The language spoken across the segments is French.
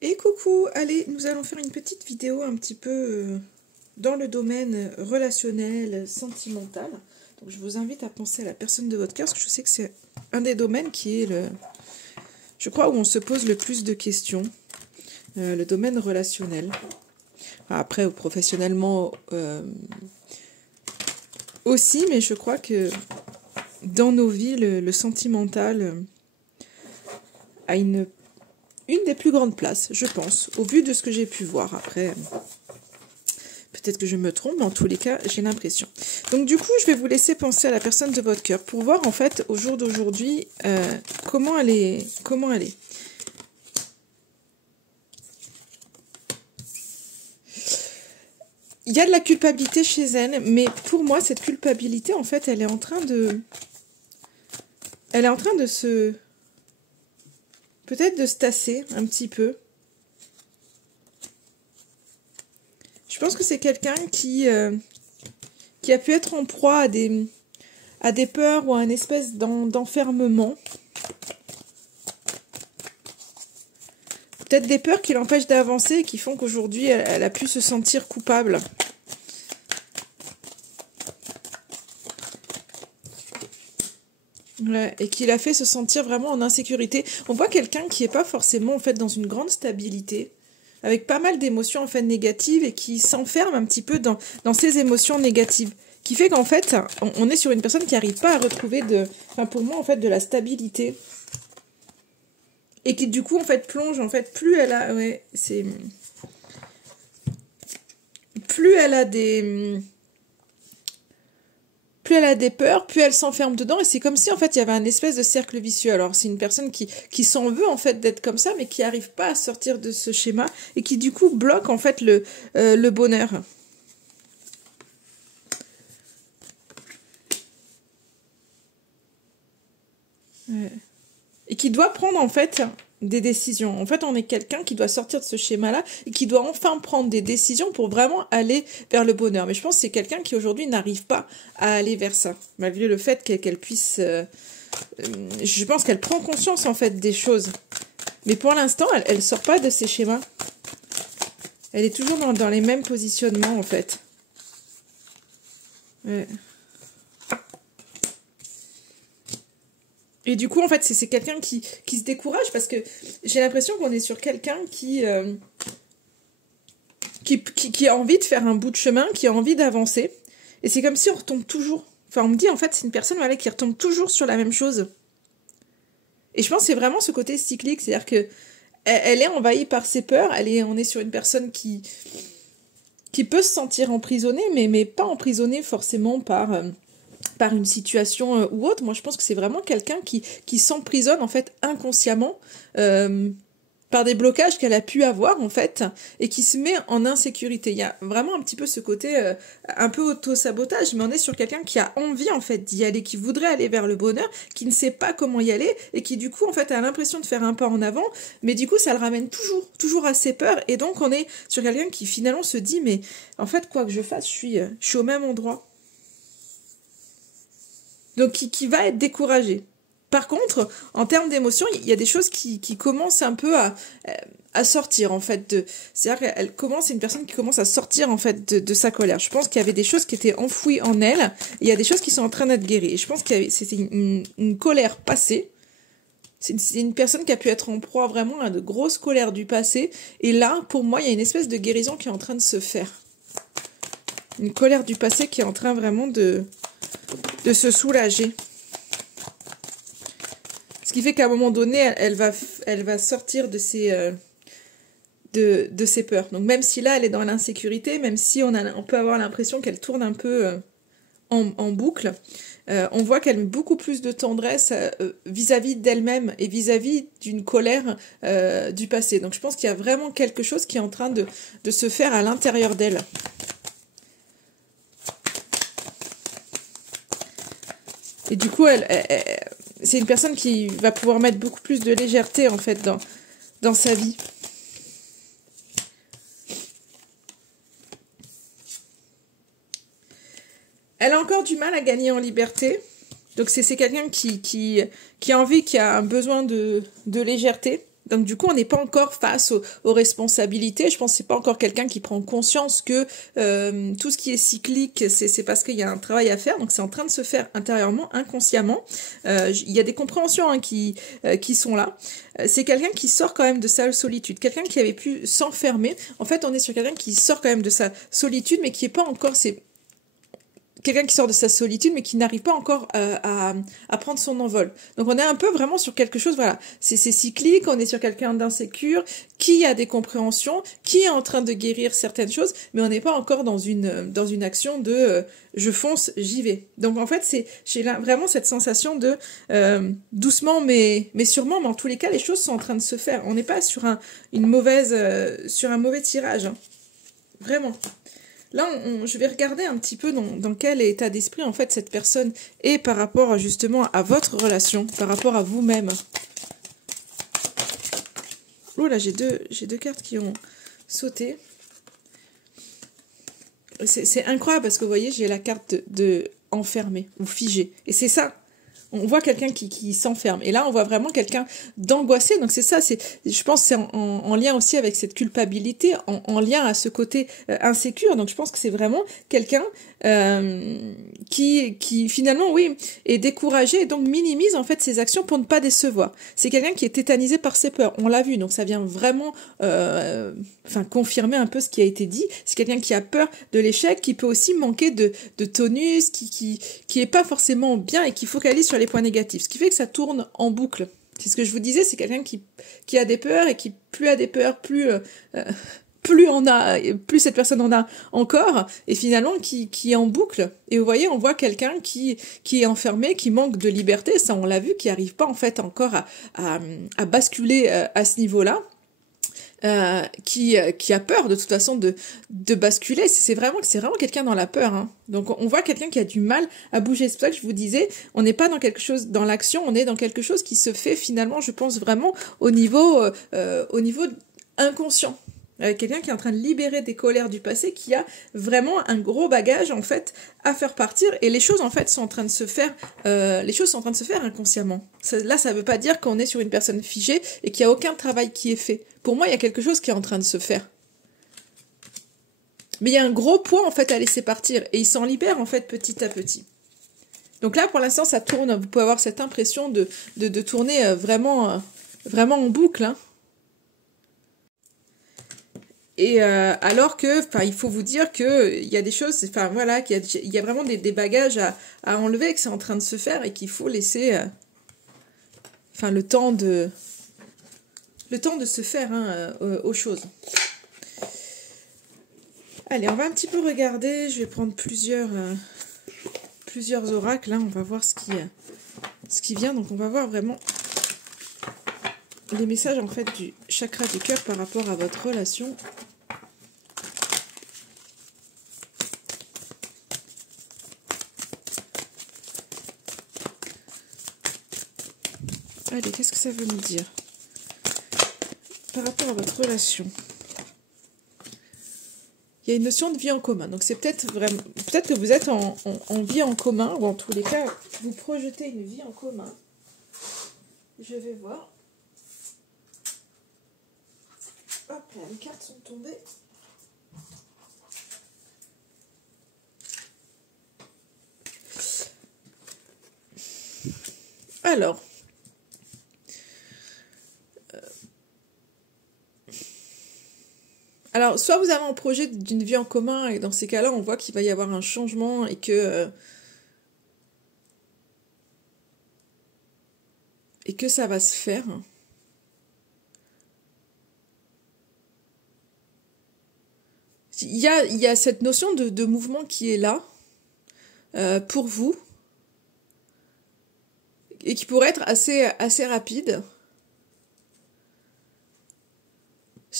Et coucou, allez, nous allons faire une petite vidéo un petit peu dans le domaine relationnel, sentimental. Donc je vous invite à penser à la personne de votre cœur, parce que je sais que c'est un des domaines qui est je crois, où on se pose le plus de questions, le domaine relationnel. Après, professionnellement aussi, mais je crois que dans nos vies, le sentimental a une des plus grandes places, je pense, au vu de ce que j'ai pu voir. Après, peut-être que je me trompe, mais en tous les cas, j'ai l'impression. Donc du coup, je vais vous laisser penser à la personne de votre cœur pour voir, en fait, au jour d'aujourd'hui, comment elle est. Il y a de la culpabilité chez elle, mais pour moi, cette culpabilité, en fait, elle est en train de se... peut-être de se tasser un petit peu. Je pense que c'est quelqu'un qui a pu être en proie à des peurs ou à une espèce d'enfermement. Peut-être des peurs qui l'empêchent d'avancer et qui font qu'aujourd'hui, elle a pu se sentir coupable. Ouais, et qui l'a fait se sentir vraiment en insécurité. On voit quelqu'un qui n'est pas forcément en fait dans une grande stabilité, avec pas mal d'émotions en fait négatives et qui s'enferme un petit peu dans ces émotions négatives. Qui fait qu'en fait, on est sur une personne qui n'arrive pas à retrouver pour moi en fait de la stabilité. Et qui du coup en fait plonge en fait plus elle a des peurs, plus elle s'enferme dedans, et c'est comme si en fait il y avait un espèce de cercle vicieux. Alors c'est une personne qui s'en veut en fait d'être comme ça, mais qui n'arrive pas à sortir de ce schéma et qui du coup bloque en fait le bonheur. Ouais. Et qui doit prendre en fait des décisions. En fait, on est quelqu'un qui doit sortir de ce schéma-là et qui doit enfin prendre des décisions pour vraiment aller vers le bonheur. Mais je pense que c'est quelqu'un qui aujourd'hui n'arrive pas à aller vers ça, malgré le fait qu'elle puisse... je pense qu'elle prend conscience en fait des choses. Mais pour l'instant, elle sort pas de ces schémas. Elle est toujours dans les mêmes positionnements en fait. Ouais. Et du coup, en fait, c'est quelqu'un qui se décourage parce que j'ai l'impression qu'on est sur quelqu'un qui a envie de faire un bout de chemin, qui a envie d'avancer. Et c'est comme si on retombe toujours. Enfin, on me dit, en fait, c'est une personne voilà, qui retombe toujours sur la même chose. Et je pense que c'est vraiment ce côté cyclique. C'est-à-dire que elle est envahie par ses peurs. On est sur une personne qui peut se sentir emprisonnée, mais pas emprisonnée forcément par une situation ou autre. Moi, je pense que c'est vraiment quelqu'un qui s'emprisonne, en fait, inconsciemment, par des blocages qu'elle a pu avoir, en fait, et qui se met en insécurité. Il y a vraiment un petit peu ce côté un peu auto-sabotage, mais on est sur quelqu'un qui a envie, en fait, d'y aller, qui voudrait aller vers le bonheur, qui ne sait pas comment y aller, et qui, du coup, en fait, a l'impression de faire un pas en avant, mais du coup, ça le ramène toujours à ses peurs, et donc, on est sur quelqu'un qui, finalement, se dit, mais, en fait, quoi que je fasse, je suis au même endroit. Donc, qui va être découragé. Par contre, en termes d'émotions, il y a des choses qui commencent un peu à sortir, en fait. C'est-à-dire c'est une personne qui commence à sortir, en fait, de sa colère. Je pense qu'il y avait des choses qui étaient enfouies en elle, et il y a des choses qui sont en train d'être guéries. Et je pense que c'était une colère passée. C'est une personne qui a pu être en proie vraiment à de grosses colères du passé. Et là, pour moi, il y a une espèce de guérison qui est en train de se faire. Une colère du passé qui est en train vraiment de se soulager. Ce qui fait qu'à un moment donné, elle va sortir de ses peurs. Donc même si là, elle est dans l'insécurité, même si on peut avoir l'impression qu'elle tourne un peu en boucle, on voit qu'elle met beaucoup plus de tendresse vis-à-vis d'elle-même et vis-à-vis d'une colère du passé. Donc je pense qu'il y a vraiment quelque chose qui est en train de se faire à l'intérieur d'elle. Et du coup, c'est une personne qui va pouvoir mettre beaucoup plus de légèreté, en fait, dans sa vie. Elle a encore du mal à gagner en liberté. Donc, c'est quelqu'un qui a envie, qui a un besoin de légèreté, Donc du coup, on n'est pas encore face aux responsabilités. Je pense que c'est pas encore quelqu'un qui prend conscience que tout ce qui est cyclique, c'est parce qu'il y a un travail à faire. Donc c'est en train de se faire intérieurement, inconsciemment. Il y a des compréhensions hein, qui sont là. C'est quelqu'un qui sort quand même de sa solitude. Quelqu'un qui avait pu s'enfermer. En fait, on est sur quelqu'un qui sort quand même de sa solitude, mais qui est pas encore... quelqu'un qui sort de sa solitude mais qui n'arrive pas encore à prendre son envol. Donc on est un peu vraiment sur quelque chose, voilà, c'est cyclique, on est sur quelqu'un d'insécure, qui a des compréhensions, qui est en train de guérir certaines choses, mais on n'est pas encore dans une action de je fonce, j'y vais. Donc en fait, j'ai vraiment cette sensation de doucement mais sûrement, mais en tous les cas, les choses sont en train de se faire. On n'est pas sur un mauvais tirage, hein. Vraiment. Là, je vais regarder un petit peu dans quel état d'esprit, en fait, cette personne est par rapport, justement, à votre relation, par rapport à vous-même. Oh là, j'ai deux cartes qui ont sauté. C'est incroyable parce que, vous voyez, j'ai la carte de enfermé ou figé. Et c'est ça. On voit quelqu'un qui s'enferme. Et là, on voit vraiment quelqu'un d'angoissé. Donc c'est ça, je pense que c'est en lien aussi avec cette culpabilité, en lien à ce côté insécure. Donc je pense que c'est vraiment quelqu'un qui finalement, oui, est découragé et donc minimise en fait ses actions pour ne pas décevoir. C'est quelqu'un qui est tétanisé par ses peurs. On l'a vu, donc ça vient vraiment confirmer un peu ce qui a été dit. C'est quelqu'un qui a peur de l'échec, qui peut aussi manquer de tonus, qui est pas forcément bien et qui focalise sur les points négatifs. Ce qui fait que ça tourne en boucle. C'est ce que je vous disais, c'est quelqu'un qui a des peurs et qui plus a des peurs, plus cette personne en a encore, et finalement qui est en boucle. Et vous voyez, on voit quelqu'un qui est enfermé, qui manque de liberté, ça on l'a vu, qui arrive pas en fait encore à basculer à ce niveau-là. Qui a peur de toute façon de basculer. C'est vraiment quelqu'un dans la peur, hein. Donc on voit quelqu'un qui a du mal à bouger. C'est pour ça que je vous disais, on n'est pas dans quelque chose dans l'action, on est dans quelque chose qui se fait finalement, je pense vraiment au niveau inconscient. Quelqu'un qui est en train de libérer des colères du passé, qui a vraiment un gros bagage en fait à faire partir, et les choses en fait sont en train de se faire, inconsciemment. Ça veut pas dire qu'on est sur une personne figée et qu'il y a aucun travail qui est fait. Pour moi, il y a quelque chose qui est en train de se faire. Mais il y a un gros poids en fait à laisser partir, et il s'en libère en fait petit à petit. Donc là, pour l'instant, ça tourne. Vous pouvez avoir cette impression de tourner vraiment en boucle, hein. Et alors que, il faut vous dire que il y a des choses, qu'il y a vraiment des bagages à enlever, que c'est en train de se faire et qu'il faut laisser, le temps de se faire aux choses. Allez, on va un petit peu regarder. Je vais prendre plusieurs oracles. Là, on va voir ce qui vient. Donc, on va voir vraiment les messages en fait du chakra du cœur par rapport à votre relation. Allez, qu'est-ce que ça veut nous dire par rapport à votre relation? Il y a une notion de vie en commun. Donc c'est peut-être que vous êtes en vie en commun, ou en tous les cas, vous projetez une vie en commun. Je vais voir. Hop là, les cartes sont tombées. Alors, soit vous avez un projet d'une vie en commun, et dans ces cas-là, on voit qu'il va y avoir un changement et que ça va se faire. Il y a cette notion de mouvement qui est là pour vous et qui pourrait être assez rapide.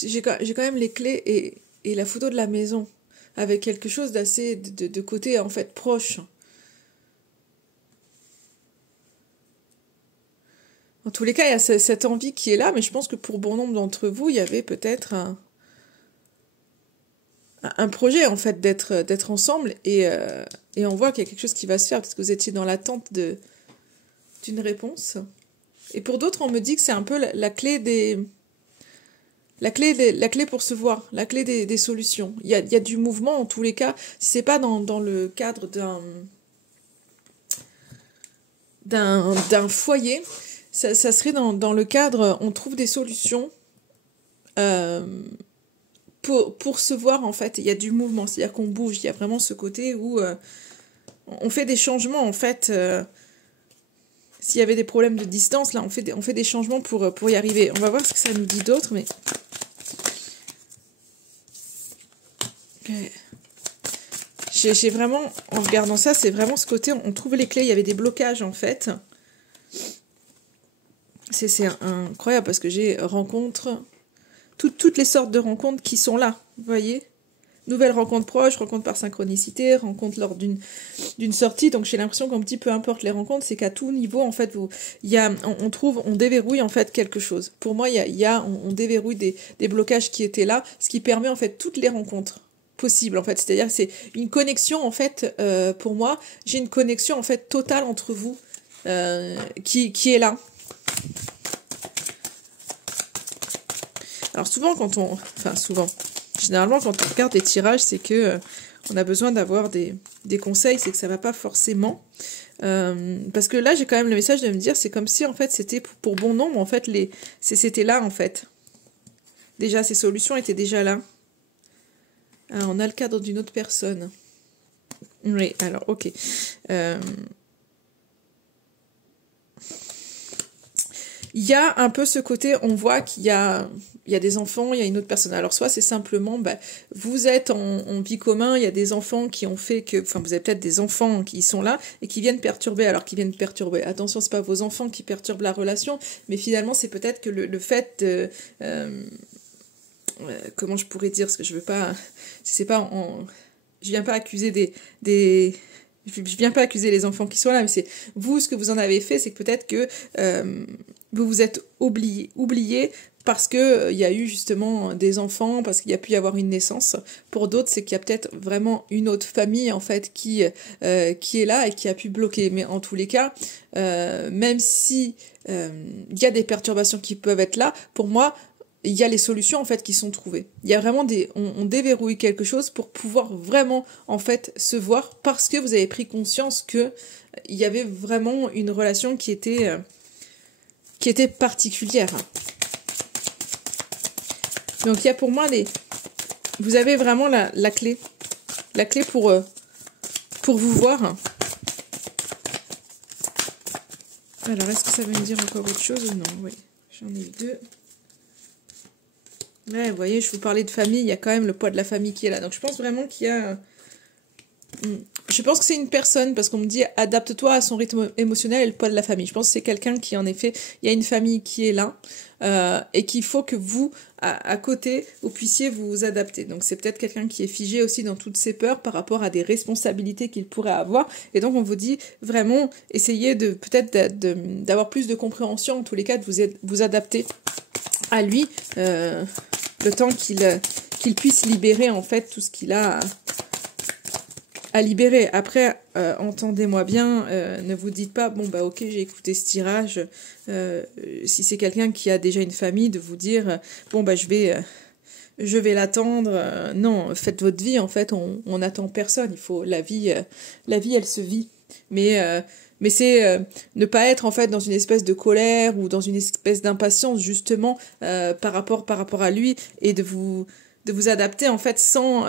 J'ai quand même les clés et la photo de la maison avec quelque chose d'assez de côté en fait proche. En tous les cas, il y a cette envie qui est là, mais je pense que pour bon nombre d'entre vous, il y avait peut-être un projet en fait d'être ensemble et on voit qu'il y a quelque chose qui va se faire parce que vous étiez dans l'attente d'une réponse. Et pour d'autres, on me dit que c'est un peu la clé La clé pour se voir, la clé des solutions. Il y a du mouvement en tous les cas. Si c'est pas dans le cadre d'un foyer, ça serait dans le cadre, on trouve des solutions euh, pour se voir en fait. Il y a du mouvement, c'est-à-dire qu'on bouge. Il y a vraiment ce côté où on fait des changements en fait. S'il y avait des problèmes de distance, là, on fait des changements pour y arriver. On va voir ce que ça nous dit d'autre, mais... J'ai vraiment, en regardant ça, c'est vraiment ce côté, on trouve les clés, il y avait des blocages, en fait. C'est incroyable, parce que j'ai rencontre... Toutes les sortes de rencontres qui sont là, vous voyez ? Nouvelles rencontres proches, rencontres par synchronicité, rencontres lors d'une sortie. Donc j'ai l'impression qu'un petit peu importe les rencontres, c'est qu'à tout niveau, en fait, on déverrouille en fait quelque chose. Pour moi, on déverrouille des blocages qui étaient là, ce qui permet en fait toutes les rencontres possibles en fait. C'est-à-dire que c'est une connexion en fait, pour moi, j'ai une connexion en fait totale entre vous qui est là. Alors souvent généralement, quand on regarde les tirages, c'est que on a besoin d'avoir des conseils, c'est que ça va pas forcément. Parce que là, j'ai quand même le message de me dire, c'est comme si, en fait, c'était pour bon nombre, en fait, c'était là, en fait. Déjà, ces solutions étaient déjà là. Ah, on a le cadre d'une autre personne. Oui, alors, ok. Il y a un peu ce côté, on voit qu'il y a des enfants, il y a une autre personne. Alors soit c'est simplement, vous êtes en vie commun, il y a des enfants qui ont fait que, enfin vous avez peut-être des enfants qui sont là et qui viennent perturber, attention, c'est pas vos enfants qui perturbent la relation, mais finalement c'est peut-être que le fait de... comment je pourrais dire, parce que je veux pas... c'est pas je viens pas accuser je viens pas accuser les enfants qui sont là, mais c'est vous, ce que vous en avez fait, c'est que peut-être que vous vous êtes oublié parce que il y a eu justement des enfants, parce qu'il y a pu y avoir une naissance. Pour d'autres, c'est qu'il y a peut-être vraiment une autre famille en fait qui est là et qui a pu bloquer. Mais en tous les cas, même si il y a des perturbations qui peuvent être là, pour moi, il y a les solutions en fait qui sont trouvées. Il y a vraiment on déverrouille quelque chose pour pouvoir vraiment en fait se voir parce que vous avez pris conscience que il y avait vraiment une relation qui était particulière. Donc il y a pour moi vous avez vraiment la clé pour vous voir. Alors est-ce que ça veut me dire encore autre chose ou non? Oui, j'en ai eu deux. Ouais, vous voyez, je vous parlais de famille, il y a quand même le poids de la famille qui est là. Donc je pense vraiment qu'il y a... Je pense que c'est une personne, parce qu'on me dit adapte-toi à son rythme émotionnel et le poids de la famille. Je pense que c'est quelqu'un qui, en effet, il y a une famille qui est là et qu'il faut que vous, à côté, vous puissiez vous adapter. Donc c'est peut-être quelqu'un qui est figé aussi dans toutes ses peurs par rapport à des responsabilités qu'il pourrait avoir. Et donc on vous dit vraiment, essayez d'avoir plus de compréhension, en tous les cas, de vous adapter à lui, le temps qu'il puisse libérer en fait tout ce qu'il a à libérer. Après, entendez-moi bien, ne vous dites pas, ok, j'ai écouté ce tirage, si c'est quelqu'un qui a déjà une famille, de vous dire, je vais l'attendre. Non, faites votre vie, en fait, on n'attend personne, la vie, elle se vit. Mais c'est ne pas être en fait dans une espèce de colère ou dans une espèce d'impatience justement par rapport à lui et de vous adapter en fait sans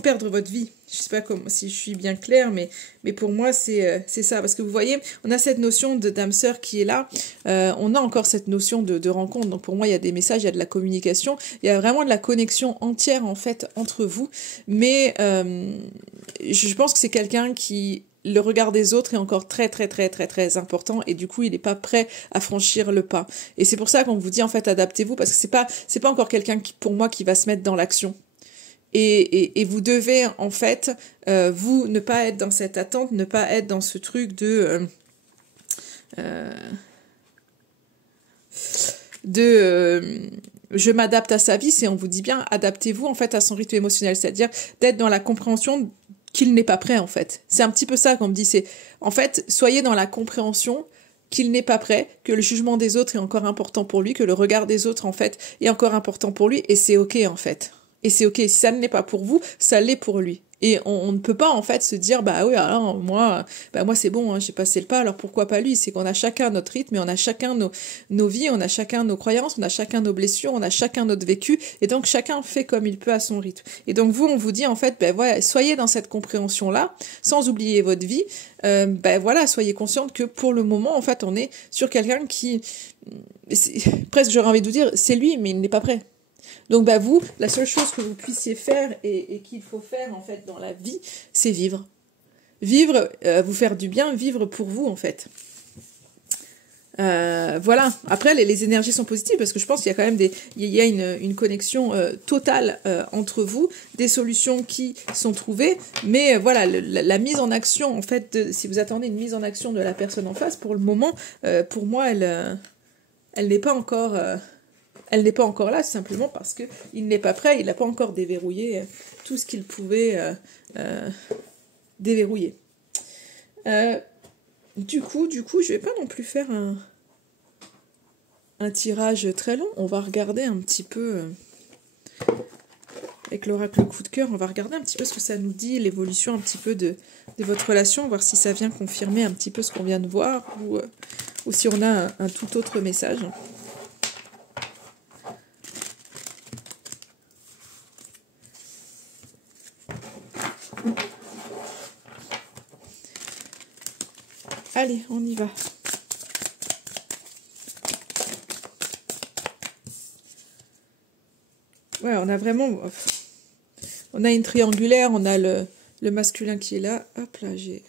perdre votre vie. Je sais pas si je suis bien claire, mais pour moi c'est ça, parce que vous voyez, on a cette notion de d'âme sœur qui est là, on a encore cette notion de rencontre. Donc pour moi il y a des messages, il y a de la communication, il y a vraiment de la connexion entière en fait entre vous, mais je pense que c'est quelqu'un qui le regard des autres est encore très très très très très important et du coup il n'est pas prêt à franchir le pas. Et c'est pour ça qu'on vous dit en fait adaptez-vous, parce que c'est pas encore quelqu'un pour moi qui va se mettre dans l'action. Et vous devez en fait vous ne pas être dans cette attente, ne pas être dans ce truc de je m'adapte à sa vie. C'est on vous dit bien adaptez-vous en fait à son rythme émotionnel, c'est-à-dire d'être dans la compréhension qu'il n'est pas prêt en fait. C'est un petit peu ça qu'on me dit, c'est en fait soyez dans la compréhension qu'il n'est pas prêt, que le jugement des autres est encore important pour lui, que le regard des autres, en fait, est encore important pour lui, et c'est ok, en fait. Et c'est ok, si ça ne l'est pas pour vous, ça l'est pour lui. Et on ne peut pas, en fait, se dire, bah oui, alors moi c'est bon, hein, j'ai passé le pas, alors pourquoi pas lui? C'est qu'on a chacun notre rythme, et on a chacun nos vies, on a chacun nos croyances, on a chacun nos blessures, on a chacun notre vécu, et donc chacun fait comme il peut à son rythme. Et donc vous, on vous dit, en fait, ben voilà, soyez dans cette compréhension-là, sans oublier votre vie, ben voilà, soyez consciente que pour le moment, en fait, on est sur quelqu'un qui, presque j'aurais envie de vous dire, c'est lui, mais il n'est pas prêt. Donc bah vous, la seule chose que vous puissiez faire et qu'il faut faire en fait dans la vie, c'est vivre. Vivre, vous faire du bien, vivre pour vous en fait. Voilà. Après, les énergies sont positives parce que je pense qu'il y a quand même il y a une connexion totale entre vous, des solutions qui sont trouvées, mais voilà, la mise en action en fait, si vous attendez une mise en action de la personne en face, pour le moment, pour moi, elle n'est pas encore. Elle n'est pas encore là, simplement parce qu'il n'est pas prêt, il n'a pas encore déverrouillé tout ce qu'il pouvait déverrouiller. Du coup, je vais pas non plus faire un tirage très long. On va regarder un petit peu, avec l'oracle coup de cœur, on va regarder un petit peu ce que ça nous dit, l'évolution un petit peu de votre relation, voir si ça vient confirmer un petit peu ce qu'on vient de voir, ou si on a un tout autre message. Allez, on y va. Ouais, on a vraiment... On a une triangulaire, on a le masculin qui est là. Hop là, j'ai...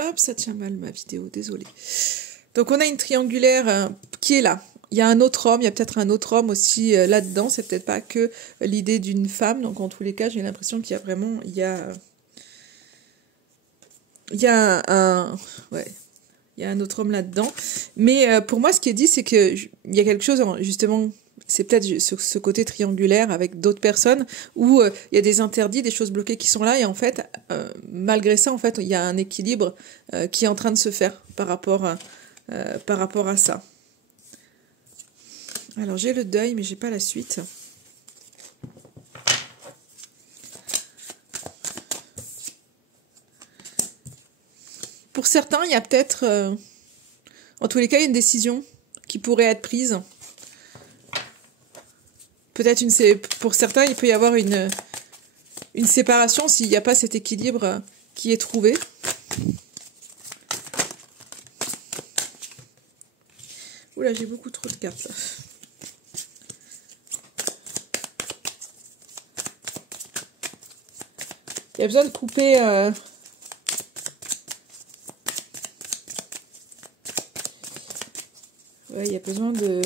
Hop, ça tient mal ma vidéo, désolée. Donc on a une triangulaire qui est là. Il y a un autre homme, il y a peut-être un autre homme aussi là-dedans. C'est peut-être pas que l'idée d'une femme. Donc en tous les cas, j'ai l'impression qu'il y a vraiment... Il y a un autre homme là-dedans. Mais pour moi, ce qui est dit, c'est que il y a quelque chose, justement, c'est peut-être ce côté triangulaire avec d'autres personnes où il y a des interdits, des choses bloquées qui sont là. Et en fait, malgré ça, en fait, il y a un équilibre qui est en train de se faire par rapport à ça. Alors, j'ai le deuil, mais j'ai pas la suite. Pour certains, il y a peut-être... en tous les cas, il y a une décision qui pourrait être prise. Peut-être pour certains, il peut y avoir une séparation s'il n'y a pas cet équilibre qui est trouvé. Oula, j'ai beaucoup trop de cartes là. Il y a besoin de couper... Ouais, il y a besoin de...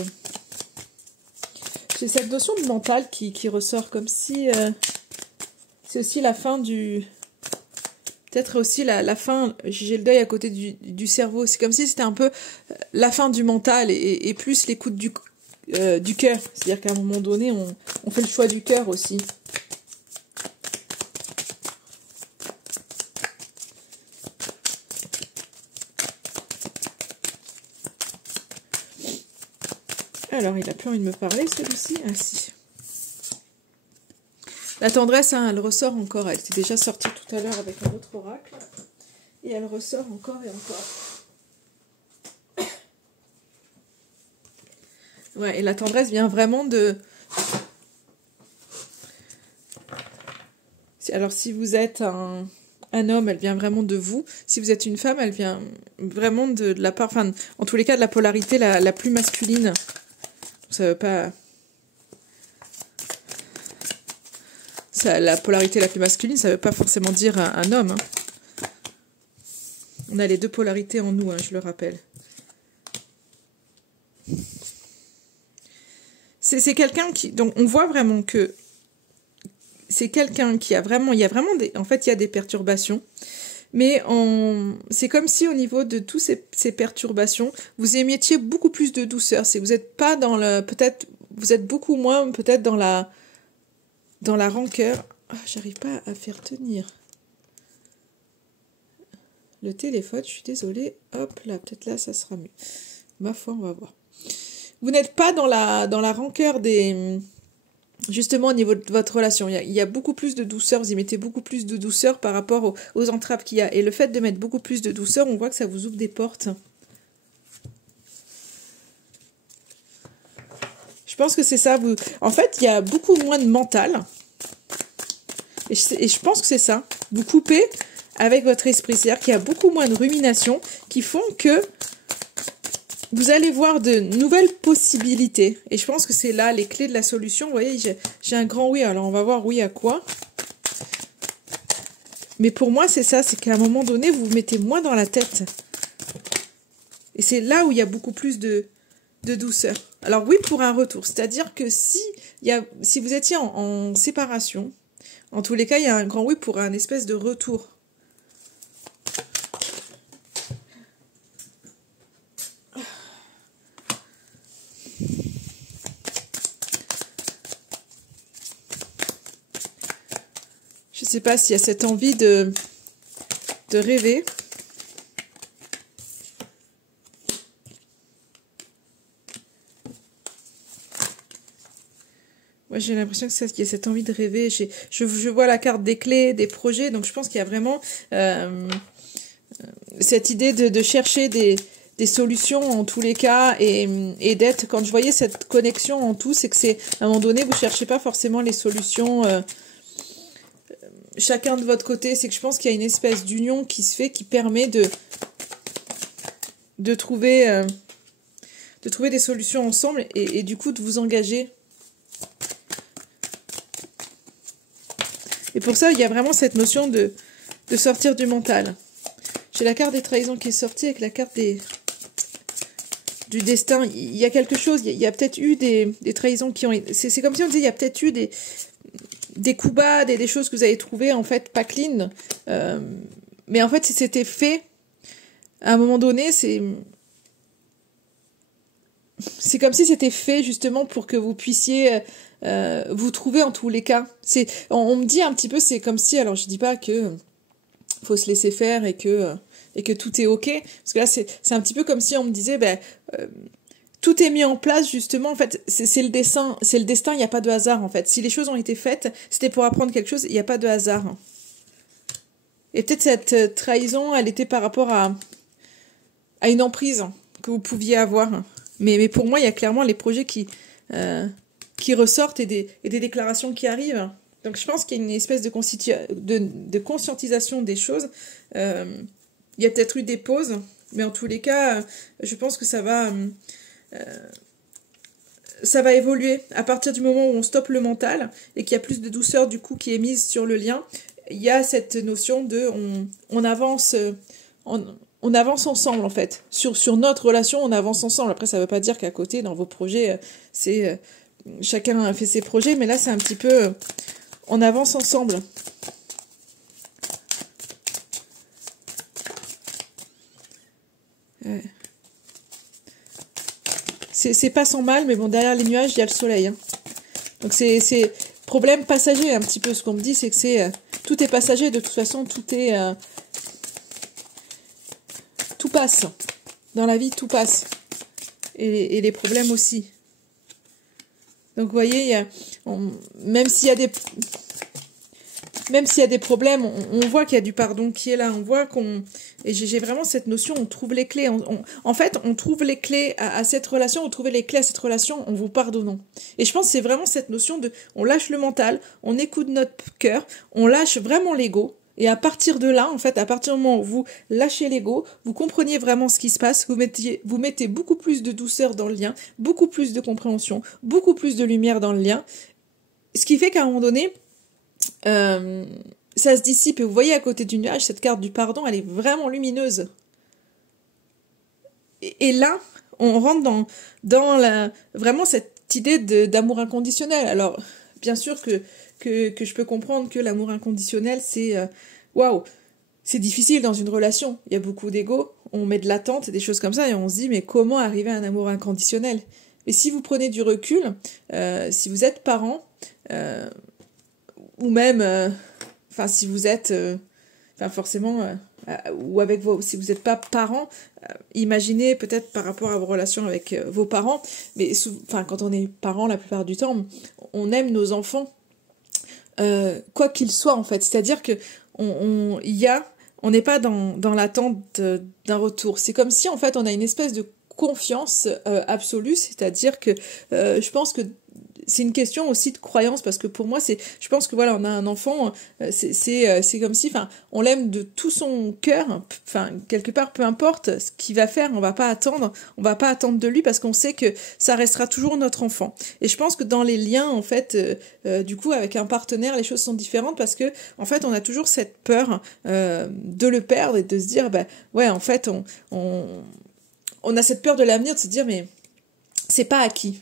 J'ai cette notion de mental qui ressort comme si... c'est aussi la fin du... Peut-être aussi la fin... J'ai le deuil à côté du cerveau. C'est comme si c'était un peu la fin du mental et plus l'écoute du cœur. C'est-à-dire qu'à un moment donné, on fait le choix du cœur aussi. Alors, il a plus envie de me parler, celui-ci. Ah, si. La tendresse, hein, elle ressort encore. Elle était déjà sortie tout à l'heure avec un autre oracle. Et elle ressort encore et encore. Ouais, et la tendresse vient vraiment de... Alors, si vous êtes un homme, elle vient vraiment de vous. Si vous êtes une femme, elle vient vraiment de la part... Enfin, en tous les cas, de la polarité la plus masculine. Ça veut pas... La polarité la plus masculine, ça veut pas forcément dire un homme. Hein. On a les deux polarités en nous, hein, je le rappelle. C'est quelqu'un qui... Donc, on voit vraiment que c'est quelqu'un qui a vraiment... Il y a vraiment des... En fait, il y a des perturbations. Mais c'est comme si au niveau de toutes ces perturbations, vous émettiez beaucoup plus de douceur. C'est vous n'êtes pas dans le... Peut-être... Vous êtes beaucoup moins peut-être dans la rancœur. Ah, j'arrive pas à faire tenir. le téléphone, je suis désolée. Hop là, peut-être là, ça sera mieux. Ma foi, on va voir. Vous n'êtes pas dans la rancœur des... Justement, au niveau de votre relation, il y a beaucoup plus de douceur, vous y mettez beaucoup plus de douceur par rapport aux entraves qu'il y a. Et le fait de mettre beaucoup plus de douceur, on voit que ça vous ouvre des portes. Je pense que c'est ça. En fait, il y a beaucoup moins de mental. Et je pense que c'est ça. Vous coupez avec votre esprit. C'est-à-dire qu'il y a beaucoup moins de ruminations qui font que vous allez voir de nouvelles possibilités. Et je pense que c'est là les clés de la solution. Vous voyez, j'ai un grand oui. Alors, on va voir oui à quoi. Mais pour moi, c'est ça. C'est qu'à un moment donné, vous vous mettez moins dans la tête. Et c'est là où il y a beaucoup plus de douceur. Alors oui, pour un retour. C'est-à-dire que si vous étiez en séparation, en tous les cas, il y a un grand oui pour un espèce de retour. Je ne sais pas s'il y a cette envie de rêver. Moi, j'ai l'impression qu'il y a cette envie de rêver. Je vois la carte des clés, des projets. Donc, je pense qu'il y a vraiment cette idée de chercher des solutions en tous les cas et d'être... Quand je voyais cette connexion en tout, c'est que c'est... À un moment donné, vous ne cherchez pas forcément les solutions... chacun de votre côté, c'est que je pense qu'il y a une espèce d'union qui se fait, qui permet de trouver des solutions ensemble et du coup de vous engager. Et pour ça, il y a vraiment cette notion de sortir du mental. J'ai la carte des trahisons qui est sortie avec la carte du destin. Il y a quelque chose, il y a peut-être eu des trahisons qui ont... C'est comme si on disait, il y a peut-être eu des coups bas, des choses que vous avez trouvées en fait pas clean. Mais en fait, si c'était fait, à un moment donné, c'est comme si c'était fait justement pour que vous puissiez vous trouver en tous les cas. On me dit un petit peu, c'est comme si, alors je dis pas que faut se laisser faire et que tout est ok, parce que là c'est un petit peu comme si on me disait, tout est mis en place justement, en fait, c'est le destin, il n'y a pas de hasard en fait. Si les choses ont été faites, c'était pour apprendre quelque chose, il n'y a pas de hasard. Et peut-être cette trahison, elle était par rapport à une emprise que vous pouviez avoir. Mais pour moi, il y a clairement les projets qui ressortent et des déclarations qui arrivent. Donc je pense qu'il y a une espèce de conscientisation des choses. Il y a peut-être eu des pauses, mais en tous les cas, je pense que ça va évoluer à partir du moment où on stoppe le mental et qu'il y a plus de douceur du coup qui est mise sur le lien. Il y a cette notion de on avance on avance ensemble en fait sur notre relation, on avance ensemble. Après ça veut pas dire qu'à côté dans vos projets c'est chacun a fait ses projets, mais là c'est un petit peu on avance ensemble. C'est pas sans mal, mais bon, derrière les nuages, il y a le soleil. Hein. Donc c'est problème passager, un petit peu. Ce qu'on me dit, c'est que tout est passager. De toute façon, tout passe. Dans la vie, tout passe. Et les problèmes aussi. Donc, vous voyez, même s'il y a des problèmes, on voit qu'il y a du pardon qui est là. On voit et j'ai vraiment cette notion, on trouve les clés. En fait, on trouve les clés à cette relation, on trouve les clés à cette relation en vous pardonnant. Et je pense que c'est vraiment cette notion on lâche le mental, on écoute notre cœur, on lâche vraiment l'ego. Et à partir de là, en fait, à partir du moment où vous lâchez l'ego, vous compreniez vraiment ce qui se passe, vous mettez beaucoup plus de douceur dans le lien, beaucoup plus de compréhension, beaucoup plus de lumière dans le lien. Ce qui fait qu'à un moment donné, ça se dissipe. Et vous voyez à côté du nuage, cette carte du pardon, elle est vraiment lumineuse. Et là, on rentre dans vraiment cette idée d'amour inconditionnel. Alors, bien sûr que je peux comprendre que l'amour inconditionnel, c'est waouh, c'est difficile dans une relation. Il y a beaucoup d'ego, on met de l'attente et des choses comme ça, et on se dit, mais comment arriver à un amour inconditionnel? Mais si vous prenez du recul, si vous êtes parent, ou même, si vous êtes, forcément, ou avec si vous n'êtes pas parent, imaginez peut-être par rapport à vos relations avec vos parents, mais enfin quand on est parent la plupart du temps, on aime nos enfants quoi qu'ils soient en fait. C'est-à-dire que on n'est pas dans l'attente d'un retour. C'est comme si en fait on a une espèce de confiance absolue, c'est-à-dire que je pense que c'est une question aussi de croyance parce que pour moi je pense que voilà on a un enfant c'est comme si enfin on l'aime de tout son cœur, enfin quelque part peu importe ce qu'il va faire on va pas attendre de lui parce qu'on sait que ça restera toujours notre enfant. Et je pense que dans les liens en fait du coup avec un partenaire les choses sont différentes parce que en fait on a toujours cette peur de le perdre et de se dire bah ouais en fait on a cette peur de l'avenir, de se dire mais c'est pas acquis.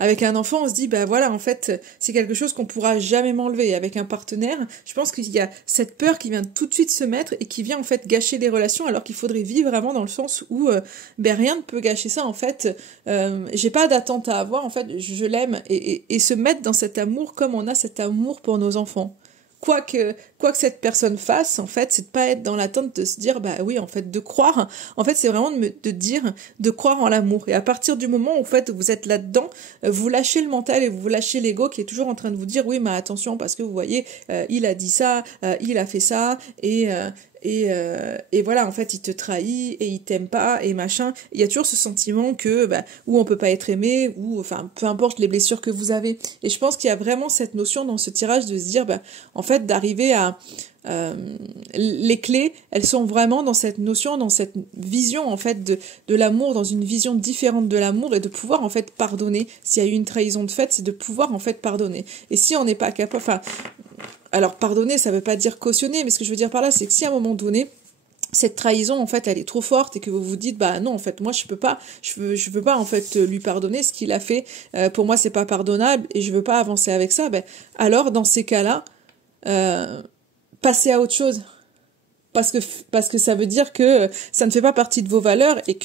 Avec un enfant, on se dit, bah voilà, en fait, c'est quelque chose qu'on pourra jamais m'enlever. Avec un partenaire, je pense qu'il y a cette peur qui vient tout de suite se mettre et qui vient en fait gâcher les relations, alors qu'il faudrait vivre vraiment dans le sens où ben rien ne peut gâcher ça. En fait, j'ai pas d'attente à avoir. En fait, je l'aime et se mettre dans cet amour comme on a cet amour pour nos enfants. Quoi que cette personne fasse, en fait, c'est de pas être dans l'attente de se dire, bah oui, en fait, de croire. En fait, c'est vraiment de dire, de croire en l'amour. Et à partir du moment où, en fait, vous êtes là-dedans, vous lâchez le mental et vous lâchez l'ego qui est toujours en train de vous dire, oui, mais attention, parce que vous voyez, il a dit ça, il a fait ça, et voilà, en fait, il te trahit et il t'aime pas et machin. Il y a toujours ce sentiment que, bah, où on peut pas être aimé, ou, enfin, peu importe les blessures que vous avez. Et je pense qu'il y a vraiment cette notion dans ce tirage de se dire, bah, en fait, d'arriver à les clés, elles sont vraiment dans cette notion, dans cette vision en fait de l'amour, dans une vision différente de l'amour et de pouvoir en fait pardonner. S'il y a eu une trahison de fait, c'est de pouvoir en fait pardonner. Et si on n'est pas capable, enfin, alors pardonner, ça veut pas dire cautionner, mais ce que je veux dire par là, c'est que si à un moment donné, cette trahison en fait elle est trop forte et que vous vous dites bah non en fait moi je veux pas en fait lui pardonner ce qu'il a fait, pour moi c'est pas pardonnable et je veux pas avancer avec ça, ben alors dans ces cas-là passez à autre chose. Parce que ça veut dire que ça ne fait pas partie de vos valeurs et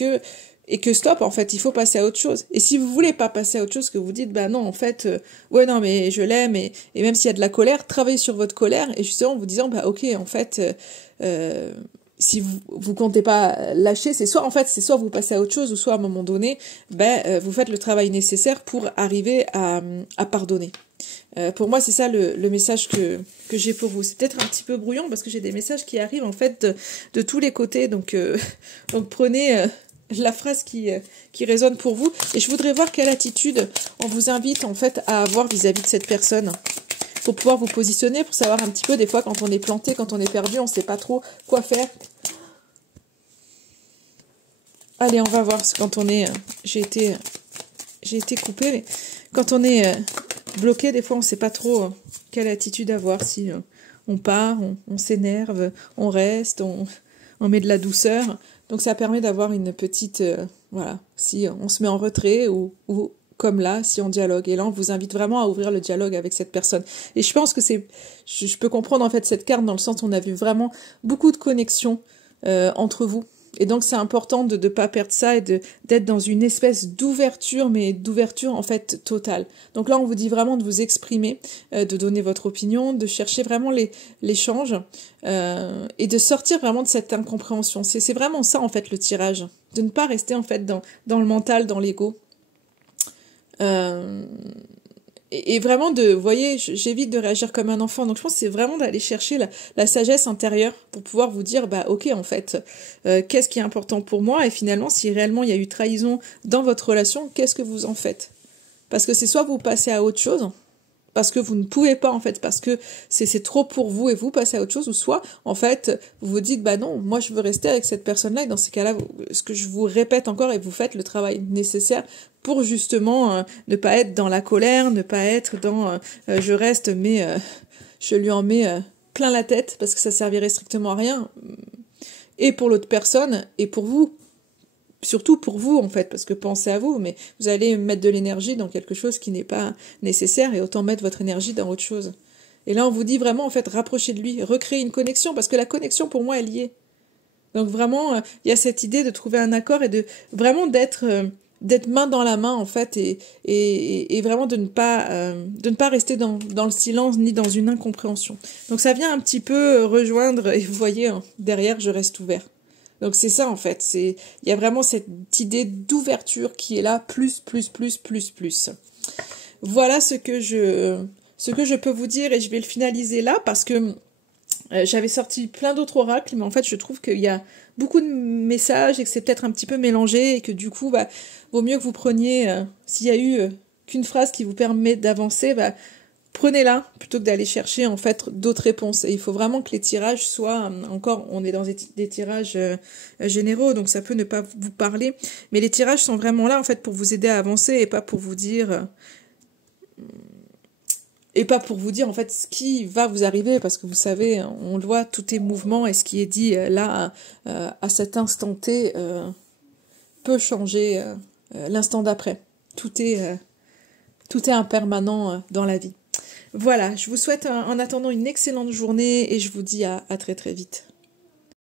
que stop, en fait, il faut passer à autre chose. Et si vous voulez pas passer à autre chose, que vous dites, bah non, en fait, ouais, non, mais je l'aime, et même s'il y a de la colère, travaillez sur votre colère, et justement en vous disant, bah ok, en fait, si vous comptez pas lâcher, c'est soit vous passez à autre chose, ou soit à un moment donné, vous faites le travail nécessaire pour arriver à pardonner. Pour moi, c'est ça le message que j'ai pour vous. C'est peut-être un petit peu brouillon parce que j'ai des messages qui arrivent en fait de tous les côtés. Donc prenez la phrase qui résonne pour vous. Et je voudrais voir quelle attitude on vous invite en fait à avoir vis-à-vis de cette personne. Pour pouvoir vous positionner, pour savoir un petit peu des fois quand on est planté, quand on est perdu, on ne sait pas trop quoi faire. Allez, on va voir quand on est... J'ai été coupée, mais quand on est bloqué, des fois on ne sait pas trop quelle attitude avoir. Si on part, on s'énerve, on reste, on met de la douceur. Donc ça permet d'avoir une petite... voilà, si on se met en retrait ou comme là, si on dialogue. Et là, on vous invite vraiment à ouvrir le dialogue avec cette personne. Et je pense que je peux comprendre en fait cette carte dans le sens où on a vu vraiment beaucoup de connexions entre vous. Et donc c'est important de ne pas perdre ça et d'être dans une espèce d'ouverture, mais d'ouverture en fait totale. Donc là on vous dit vraiment de vous exprimer, de donner votre opinion, de chercher vraiment l'échange et de sortir vraiment de cette incompréhension. C'est vraiment ça en fait le tirage, de ne pas rester en fait dans le mental, dans l'ego. Et vraiment vous voyez, j'évite de réagir comme un enfant. Donc je pense que c'est vraiment d'aller chercher la sagesse intérieure pour pouvoir vous dire, bah ok en fait, qu'est-ce qui est important pour moi et finalement si réellement il y a eu trahison dans votre relation, qu'est-ce que vous en faites? Parce que c'est soit vous passez à autre chose, parce que vous ne pouvez pas en fait, parce que c'est trop pour vous et vous passez à autre chose, ou soit en fait vous vous dites bah non, moi je veux rester avec cette personne-là et dans ces cas-là, ce que je vous répète encore et vous faites le travail nécessaire pour justement ne pas être dans la colère, ne pas être dans je reste mais je lui en mets plein la tête parce que ça servirait strictement à rien, et pour l'autre personne et pour vous. Surtout pour vous en fait, parce que pensez à vous, mais vous allez mettre de l'énergie dans quelque chose qui n'est pas nécessaire et autant mettre votre énergie dans autre chose. Et là on vous dit vraiment en fait rapprochez de lui, recréer une connexion, parce que la connexion pour moi est liée. Donc vraiment il y a cette idée de trouver un accord et de vraiment d'être d'être main dans la main en fait et vraiment de ne pas rester dans le silence ni dans une incompréhension. Donc ça vient un petit peu rejoindre, et vous voyez, hein, derrière je reste ouvert. Donc c'est ça en fait, il y a vraiment cette idée d'ouverture qui est là, plus. Voilà ce que je peux vous dire, et je vais le finaliser là parce que j'avais sorti plein d'autres oracles, mais en fait je trouve qu'il y a beaucoup de messages et que c'est peut-être un petit peu mélangé et que du coup, vaut mieux que vous preniez, s'il y a eu qu'une phrase qui vous permet d'avancer, prenez-la plutôt que d'aller chercher en fait d'autres réponses. Et il faut vraiment que les tirages soient, encore, on est dans des tirages généraux, donc ça peut ne pas vous parler, mais les tirages sont vraiment là en fait pour vous aider à avancer et pas pour vous dire... Et pas pour vous dire en fait ce qui va vous arriver, parce que vous savez, on le voit, tout est mouvement, et ce qui est dit là, à cet instant T, peut changer l'instant d'après. Tout est impermanent dans la vie. Voilà, je vous souhaite en attendant une excellente journée, et je vous dis à très très vite.